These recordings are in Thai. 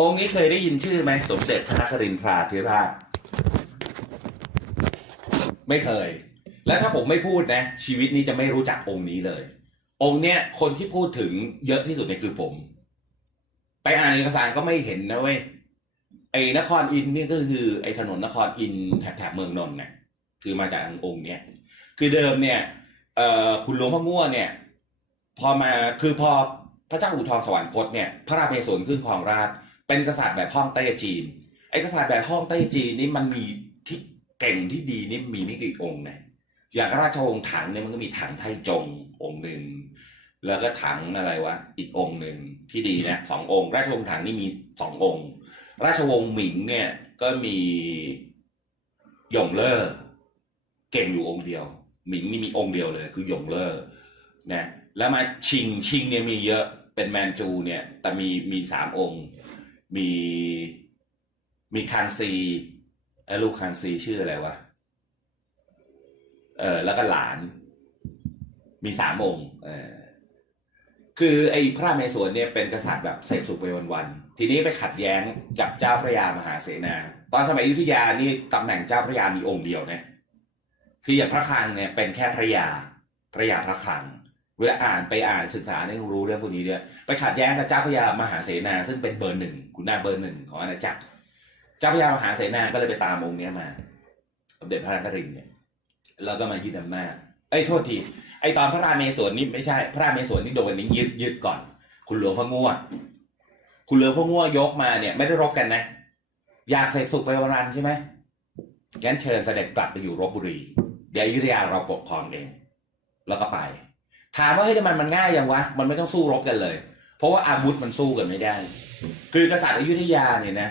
องค์นี้เคยได้ยินชื่อไหมสมเด็จพระนครินทราธิราช ไม่เคย แล้วถ้าผมไม่พูดนะ ชีวิตนี้จะไม่รู้จักองค์นี้เลย องค์เนี้ยคนที่พูดถึงเยอะที่สุดเนี่ยคือผม ไปอ่านเอกสารก็ไม่เห็นนะเว้ยไอ้นครอินนี่ก็คือไอ้ถนนนครอินแถบแถบเมืองนนท์เนี่ยคือมาจากองค์เนี้ยคือเดิมเนี่ยเอ่อคุณหลวงพ่อง่วเนี่ย พอมาคือพอพระเจ้าอู่ทองสวรรคตเนี่ย พระราเมศวรขึ้นครองราชย์ เป็นกษัตริย์แบบฮ่องเต้จีน ไอ้กษัตริย์แบบฮ่องเต้จีนนี่มันมีที่เก่งที่ดีนี่มีไม่กี่องค์นะอย่างราชวงศ์ถังเนี่ยมันก็มีถังไทจงองค์หนึ่งแล้วก็ถังอะไรวะอีกองค์หนึ่งที่ดีนะสององค์ ราชวงศ์ถังนี่มีสององค์ ราชวงศ์หมิงเนี่ยก็มีหยงเล่อเก่งอยู่องค์เดียว หมิงนี่มีองค์เดียวเลย คือหยงเล่อนะแล้วมาชิงชิงเนี่ยมีเยอะเป็นแมนจูเนี่ยแต่มีมีสามองค์ มีมีคางซีไอ้ลูกคางซีชื่ออะไรวะ เออแล้วก็หลาน มีสามองค์เออคือไอ้พระเมศวรเนี่ยเป็นกษัตริย์แบบเสพสุขไปวันๆ ทีนี้ไปขัดแย้งกับเจ้าพระยามหาเสนา ตอนสมัยอยุธยานี่ตำแหน่งเจ้าพระยามีองค์เดียวนะคืออย่างพระคลังเนี่ยเป็นแค่พระยาพระยาพระคลัง เวลาอ่านไปอ่านศึกษาเนี่ยรู้เรื่องพวกนี้ด้วยไปขัดแย้งกับเจ้าพระยามหาเสนา ซึ่งเป็นเบอร์หนึ่งคุณนาเบอร์หนึ่งของอาณาจักร เจ้าพระยามหาเสนาก็เลยไปตามองค์เนี้ยมาสมเด็จพระนครินเนี่ยแล้วก็มายึดอำนาจเอ้ยโทษทีไอตอนพระราเมศวรนี่ไม่ใช่ พระราเมศวรนี่โดนนี้ยึดยึดก่อน คุณหลวงพ่อง่วคุณหลวงพ่อง่วยกมาเนี่ย ไม่ได้รบกันนะ อยากเสพสุขไปวรันใช่ไหมงั้นเชิญเสด็จกลับไปอยู่รบบุรี เดี๋ยวอยุธยาเราปกครองเอง แล้วก็ไป ถามว่าเฮ้ยทำไมมันง่ายอย่างวะ มันไม่ต้องสู้รบกันเลย เพราะว่าอาวุธมันสู้กันไม่ได้ คือกษัตริย์อยุธยาเนี่ยนะ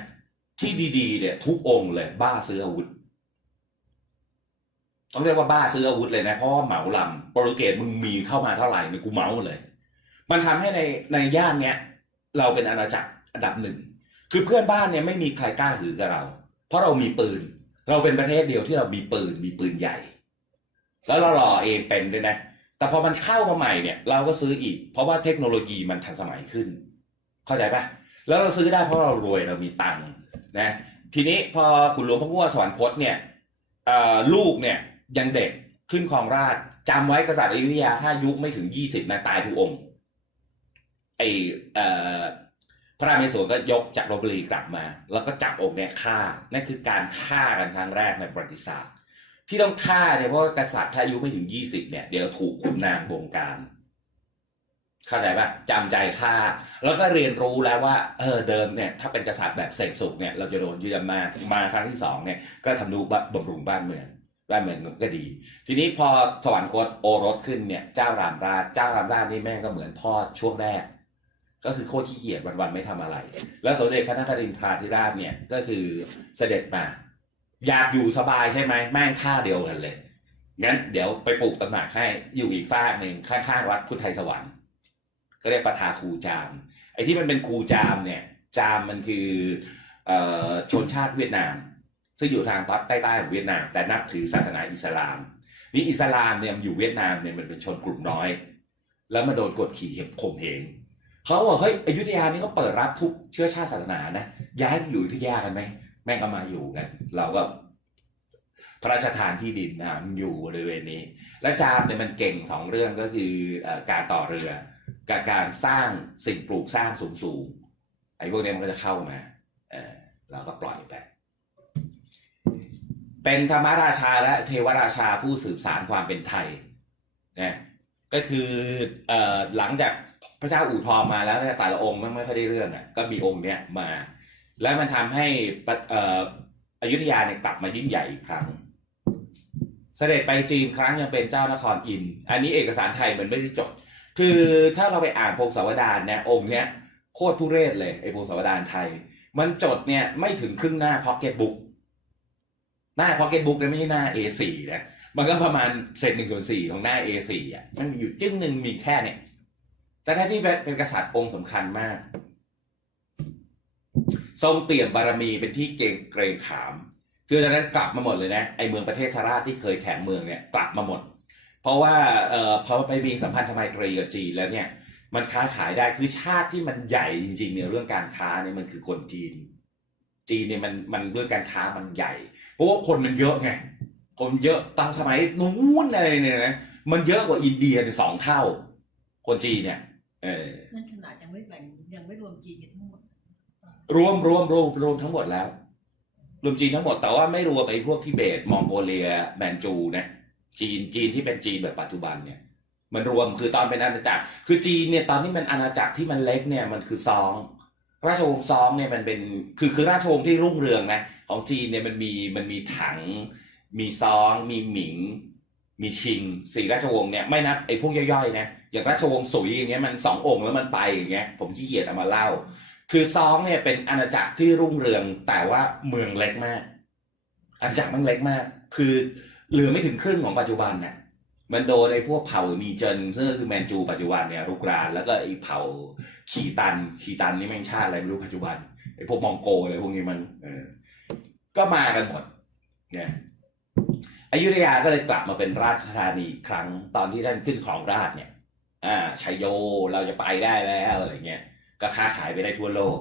ที่ดีๆเนี่ยทุกองค์เลย บ้าซื้ออาวุธ ต้องเรียกว่าบ้าซื้ออาวุธเลยนะ เพราะว่าเหมาลำโปรตุเกสมึงมีเข้ามาเท่าไหร่เนี่ยกูเหมาเลย มันทำให้ในในย่านเนี้ยเราเป็นอาณาจักรอันดับหนึ่ง คือเพื่อนบ้านเนี่ยไม่มีใครกล้าหือกับเรา เพราะเรามีปืน เราเป็นประเทศเดียวที่เรามีปืนมีปืนใหญ่ แล้วเราหล่อเองเป็นด้วยนะ แต่พอมันเข้ามาใหม่เนี่ย เราก็ซื้ออีก เพราะว่าเทคโนโลยีมันทันสมัยขึ้น เข้าใจปะแล้วเราซื้อได้เพราะเรารวยเรามีตังค์นะทีนี้พอขุนหลวงพระง่วสวรรคตเนี่ยลูกเนี่ยยังเด็กขึ้นครองราชย์จำไว้กษัตริย์อยุธยาถ้ายุคไม่ถึงยี่สิบนะตายทุกองค์ไออ่อพระราเมศวรก็ยกจากลพบุรีกลับมา แล้วก็จับองค์เนี่ยฆ่านั่นคือการฆ่ากันครั้งแรกในประวัติศาสตร์ ที่ต้องฆ่าเนี่ยเพราะกษัตริย์ถ้าอายุไม่ถึงยี่สิบเนี่ยเดี๋ยวถูกขุนนางบงการเข้าใจปะจำใจฆ่า แล้วก็เรียนรู้แล้วว่าเออเดิมเนี่ยถ้าเป็นกษัตริย์แบบเสพสุขเนี่ยเราจะโดนยึดอำนาจมาครั้งที่สองเนี่ยก็ทำนุบำรุงบ้านเมืองบ้านเมืองก็ดี ทีนี้พอสวรรคตโอรสขึ้นเนี่ยเจ้ารามราชเจ้ารามราชนี่แม่งก็เหมือนพ่อช่วงแรก ก็คือโคตรขี้เกียจวันๆไม่ทำอะไร แล้วสมเด็จพระนครินทราธิราชเนี่ยก็คือเสด็จมา อยากอยู่สบายใช่ไหมแม่งท่าเดียวกันเลย งั้นเดี๋ยวไปปลูกตำหนักให้อยู่อีกฝ้ากหนึ่งข้างๆวัดพุทธไทยสวรรค์ ก็เรียกประทาคูจาม ไอ้ที่มันเป็นคูจามเนี่ย จามมันคืออชนชาติเวียดนาม ซึ่งอยู่ทางตอนใต้ๆของเวียดนาม แต่นับถือศาสนาอิสลาม นี่อิสลามเนี่ยมันอยู่เวียดนามเนี่ยมันเป็นชนกลุ่มน้อย แล้วมาโดนกดขี่ข่มเหงเขาบอกเฮ้ยอยุธยานี่เขาเปิดรับทุกเชื้อชาติศาสนานะย้ายอยู่อยุธยากันไหม แม่งก็มาอยู่กันเราก็พระราชทานที่ดินนะมันอยู่บริเวณนี้ และจามเนี่ยมันเก่งสองเรื่องก็คือการต่อเรือกับการสร้างสิ่งปลูกสร้างสูงสูงๆไอ้พวกนี้มันก็จะเข้ามาเออเราก็ปล่อยไปเป็นธรรมราชาและเทวราชาผู้สืบสารความเป็นไทยนะก็คืออหลังจากพระเจ้าอู่ทองมาแล้วเนี่ยแต่ละองค์ไม่ไม่ค่อยได้เรื่องอะก็มีองค์เนี้ยมา แล้วมันทำให้ออยุธยาเนี่ยกลับมายิ่งใหญ่อีกครั้ง เสด็จไปจีนครั้งยังเป็นเจ้านครอิน อันนี้เอกสารไทยมันไม่ได้จด คือถ้าเราไปอ่านพงศาวดารเนี่ยองค์เนี้ยโคตรทุเรศเลยไอ้พงศาวดารไทย มันจดเนี่ยไม่ถึงครึ่งหน้าพ็อกเก็ตบุ๊กหน้าพ็อกเก็ตบุ๊กเนี่ยไม่ใช่หน้า A4 นะมันก็ประมาณเศษหนึ่งส่วนสี่ของหน้า A4 อะมันอยู่จึ้งหนึ่งมีแค่เนี่ยแต่ถ้าที่เป็นกษัตริย์องค์สำคัญมาก ทรงเปี่ยมบารมีเป็นที่เกรงเกรงขาม คือตอนนั้นกลับมาหมดเลยนะไอเมืองประเทศสาราที่เคยแข็งเมืองเนี่ยกลับมาหมด เพราะว่าเอ่อพอไปมีสัมพันธไมตรีกับจีนแล้วเนี่ยมันค้าขายได้คือชาติที่มันใหญ่จริงๆเนี่ยเรื่องการค้าเนี่ยมันคือคนจีน จีนเนี่ยมันมันเรื่องการค้ามันใหญ่ เพราะว่าคนมันเยอะไงคนเยอะตามสมัยนู้นอะไรเนี่ยนะมันเยอะกว่าอินเดียเนี่ยสองเท่า คนจีนเนี่ย เออนั่นขนาดยังไม่แบ่งยังไม่รวมจีนทั้งหมด รวมรวมรวมรวมทั้งหมดแล้ว รวมจีนทั้งหมดแต่ว่าไม่รวมไอ้พวกทิเบตมองโกเลียแมนจูนะจีนจีนที่เป็นจีนแบบปัจจุบันเนี่ยมันรวมคือตอนเป็นอาณาจักร คือจีนเนี่ยตอนที่มันอาณาจักรที่มันเล็กเนี่ยมันคือซอง ราชวงศ์ซองเนี่ยมันเป็นคือคือราชวงศ์ที่รุ่งเรืองนะของจีนเนี่ยมันมีมันมีถัง มีซอง มีหมิง มีชิงสี่ราชวงศ์เนี่ยไม่นับไอ้พวกย่อยๆนะอย่างราชวงศ์สุยอย่างเงี้ยมันสององค์แล้วมันไปอย่างเงี้ยผมขี้เกียจเอามาเล่า คือซองเนี่ยเป็นอาณาจักรที่รุ่งเรืองแต่ว่าเมืองเล็กมาก อาณาจักรมันเล็กมาก คือเหลือไม่ถึงครึ่งของปัจจุบันเนี่ยมันโดนไอ้พวกเผ่ามีเจนซึ่งก็คือแมนจูปัจจุบันเนี่ยรุกรานแล้วก็ไอ้เผ่าขีตันขีตันนี่แม่งชาติอะไรไม่รู้ปัจจุบันไอ้พวกมองโกอะไรพวกนี้มันเออก็มากันหมดเนี่ยอยุธยาก็เลยกลับมาเป็นราชธานีอีกครั้งตอนที่ท่านขึ้นครองราชเนี่ย อ่าชัยโยเราจะไปได้แล้วอะไรเงี้ย ก็ค้าขายไปได้ทั่วโลก